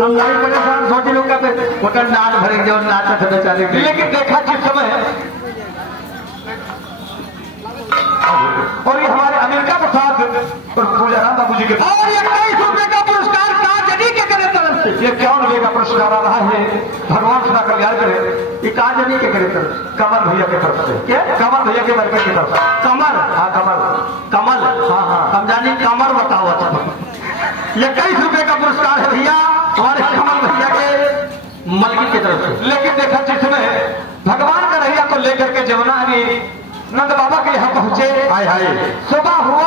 हम नहीं परेशान सोचे लोग का होटल नाच भरे जो नाच थे बेचारे। लेकिन देखा जिस समय और ये हमारे अमेरिका प्रसाद और पूजाराम बाबू जी के और 21 रुपए का पुरस्कार काजनी के करे तरफ से। ये क्या रुपए का पुरस्कार आ रहा है? भगवान सदा कल्याण करे। ये काजनी के करे तरफ से, कमल भैया के तरफ से। क्या? कमल भैया के वर्कर की तरफ से। कमल, हाँ कमल, कमल, हाँ हाँ हम जानी कमल बताओ। अच्छा 21 रुपए का पुरस्कार है भैया हमारे कमल भैया के मलकी की तरफ से। लेकिन देखा जिसमें भगवान का रैया को लेकर के जमुना नंद बाबा के यहाँ पहुंचे। हाय हाय सुबह हुआ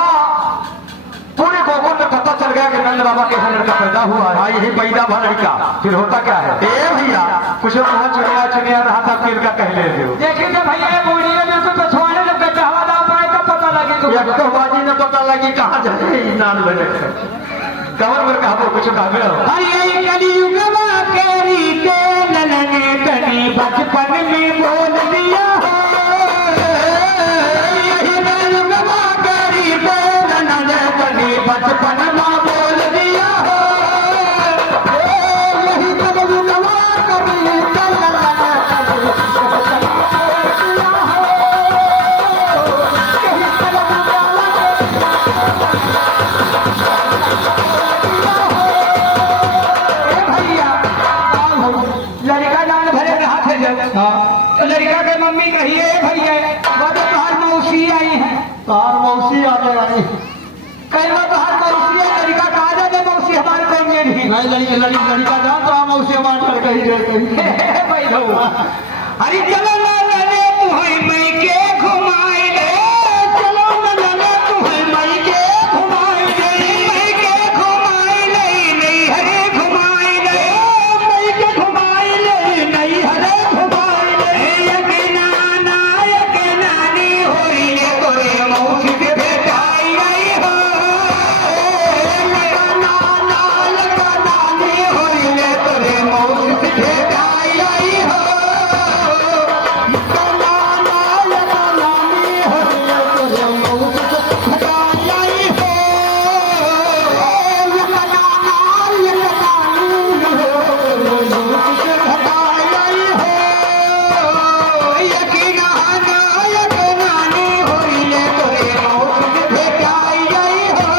पूरे गोकुल में पता चल गया कि नंद बाबा के यहाँ लड़का पैदा हुआ है। यही पैदा हुआ लड़का फिर होता क्या है? ए भैया कुछ वहां चुनिया चुनिया रहा था फिर का कह ले देखिए भैया बूढ़िया में तो छुआने जब बेटा हवा दाव पाए तब पता लगी तो बाजी ने पता लगी कहाँ जाए नान बने कवर में कहा कुछ बचपन में बोल दिया बचपन में बोल दिया यही लड़का जान भरे रहा थे जब तो लड़का के मम्मी कहिए भैया बाहर मौसी आई है। बाहर मौसी आने वाली कई बार बाहर मौसी लड़का कहा जाए मौसी हमारे को नहीं लड़का जाओ तो मौसी हमारे भाई अरे चलो तुम्हें मई के घुमाए चलो तुम्हें मई के घुमाए मई के घुमाए नहीं हरे घुमाए मई के घुमाए नहीं हरे घुमाए यक नानी होई तोरे मौसी के भेटाई गई हो नानी होई तोरे मौसी के भेटाई गई हो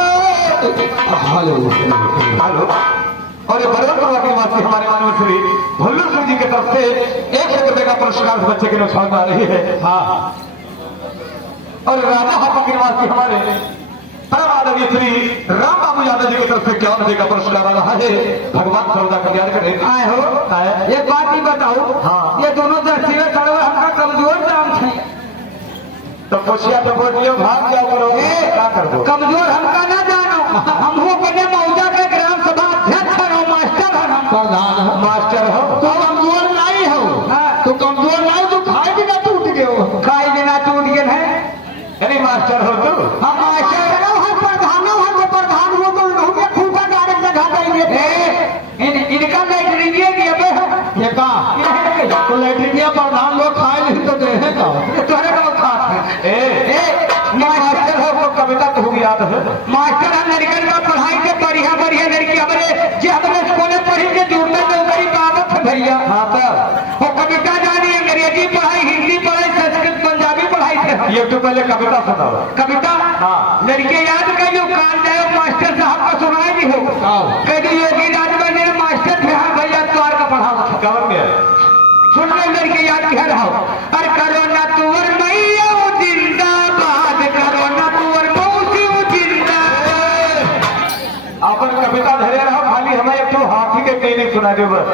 और ये बरगढ़ के वास्ते हमारे मानव श्री भुल्लर जी की तरफ से 1 रुपए का पुरस्कार बच्चे के नुकसान आ रही है। हाँ और राजा हापा के वास्ते हमारे परम आदरणीय श्री राम बाबू यादव जी की तरफ से 51 रुपए का पुरस्कार आ रहा है। भगवान सर्वदा कल्याण करे। आए हो ये बात ही बताओ। हाँ ये दोनों दर्शी में खड़े हुए हमका कमजोर नाम थे तो पूछिया तो बोलियो भाग जाओ करोगे क्या कर दो कमजोर हमका ना जानो हम हो बने मौजा के ग्राम सभा अध्यक्ष हो मास्टर हो प्रधान मास्टर हो तो कमजोर नहीं हो। तो कमजोर नहीं तो खाए बिना टूट गए हो खाए बिना टूट गए है अरे मास्टर हो तो हम मास्टर हो प्रधान हो तो प्रधान हो तो उनके खूबा डायरेक्ट लगा देंगे इनका लैट्रिनिया की ये का तो लैट्रिनिया प्रधान लोग खाए नहीं तो दे का तोहरे का मास्टर हो वो कविता तो याद है मास्टर अमेरिकन का पढ़ाई के बढ़िया बढ़िया लड़की हमारे जो हमारे स्कूल पढ़ी के जुड़ने तो बड़ी बात है भैया। हाँ वो कविता जानी अंग्रेजी पढ़ाई हिंदी पढ़ाई संस्कृत पंजाबी पढ़ाई थे। ये तो पहले कविता सुनाओ कविता। हाँ लड़के याद कर जो कान जाए मास्टर साहब का सुनाए भी हो कभी योगी राज में मास्टर थे। हाँ भैया द्वार का पढ़ाओ कवर में सुन ले लड़के याद कह रहा हो अरे करो ना तुवर मैया जिंदाबाद करो ना तुवर मौसी जिंदा अपन कविता धरे रहो खाली हमें एक तो हाथी के कहीं सुना दो बस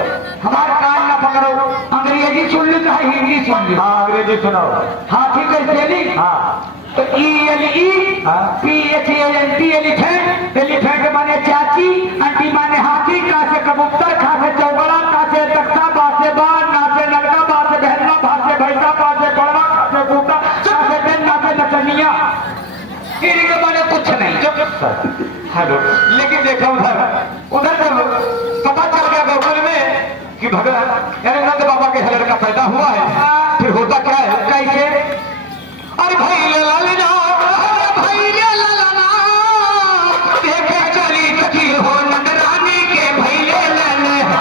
हमारे कान ना पकड़ो अंग्रेजी सुन ली चाहे हिंदी सुन ली। हाँ अंग्रेजी सुनाओ हाथी कैसे ली। हाँ तो ELEPHANT एलिफेंट माने चाची अंटी माने हाथी का से कबूतर खा से चौबड़ा का से तख्ता बा से बार ना से लड़का बा से बहना बा से भैंसा बा से बड़वा का से बूटा का से दिन ना से नचनिया इनके माने कुछ नहीं। हेलो लेकिन देखो उधर पता चल गया गोकुल में कि भगवान यानी नंद बाबा के लड़का पैदा हुआ है। फिर होता क्या है कैसे अरे भाई लालना भाई लालना देखे चली सखी हो नंदरानी के भाई लालना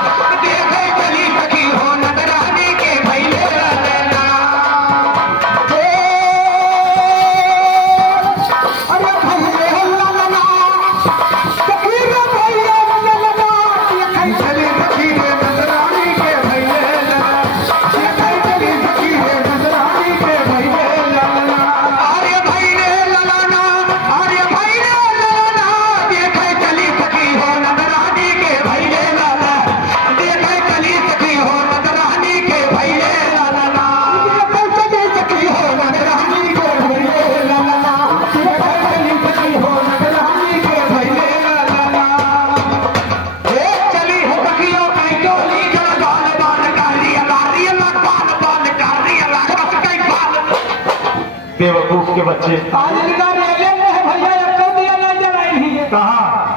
बच्चे आज इनका रेले में है भैया, एक तो दिया ना जलाई है। कहाँ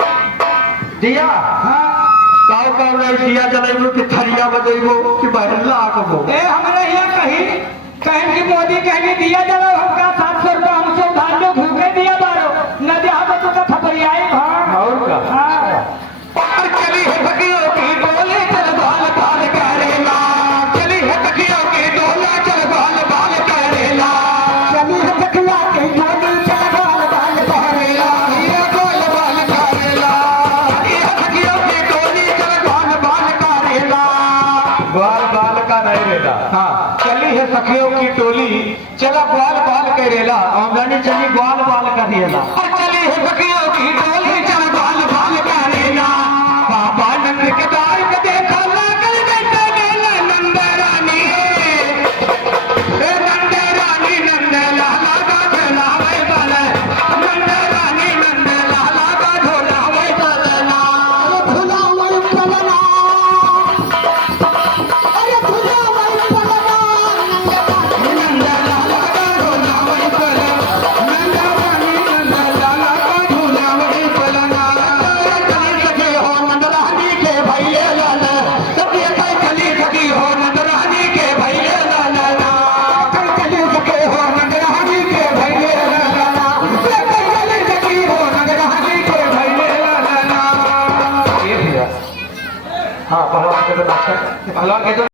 दिया हाँ काव काव नहीं दिया जलेबो कि थरिया बजेबो कि बहला आकबो ए हमरे यहाँ कहीं कि मोदी कहीं दिया जला हमका 700 रुपया हमसे उधार लो, घूमे दिया बारो न दिया हम तो का थपरियाई भाग और का हाँ और चली है सखियों की डोले चल बाल बाल करेला चली है सखियों की डोले चल बाल बाल करेला चली है सखिया के जोड़ी चल बाल बाल करेला, ये बाल बाल करेला ये सखियों की डोली चल बाल बाल करेला बाल बाल का नहीं रेला हाँ चली है सखियों की टोली चला बाल बाल करेला आमदनी चली बाल बाल करेला। और चली है सखियों की टोली चल बाल बाल करेला बाबा नंद के दार के देखा लागल बेटा गेला नंद रानी ए नंद रानी नंद लाला का झोलावे बाले नंद रानी नंद लाला का झोलावे बाले झुलावल पलना अरे झुलावल पलना नंद लाला का झोलावे बाले नंद रानी नंद लाला का झोलावे बाले चली सखी हो नंद रानी के भैया लाला सभी चली सखी हो नंद रानी के भैया लाला चली सखी हो नंद रानी के भैया लाला चली सखी हो नंद रानी के भैया लाला ये भैया हाँ पहलवान के तो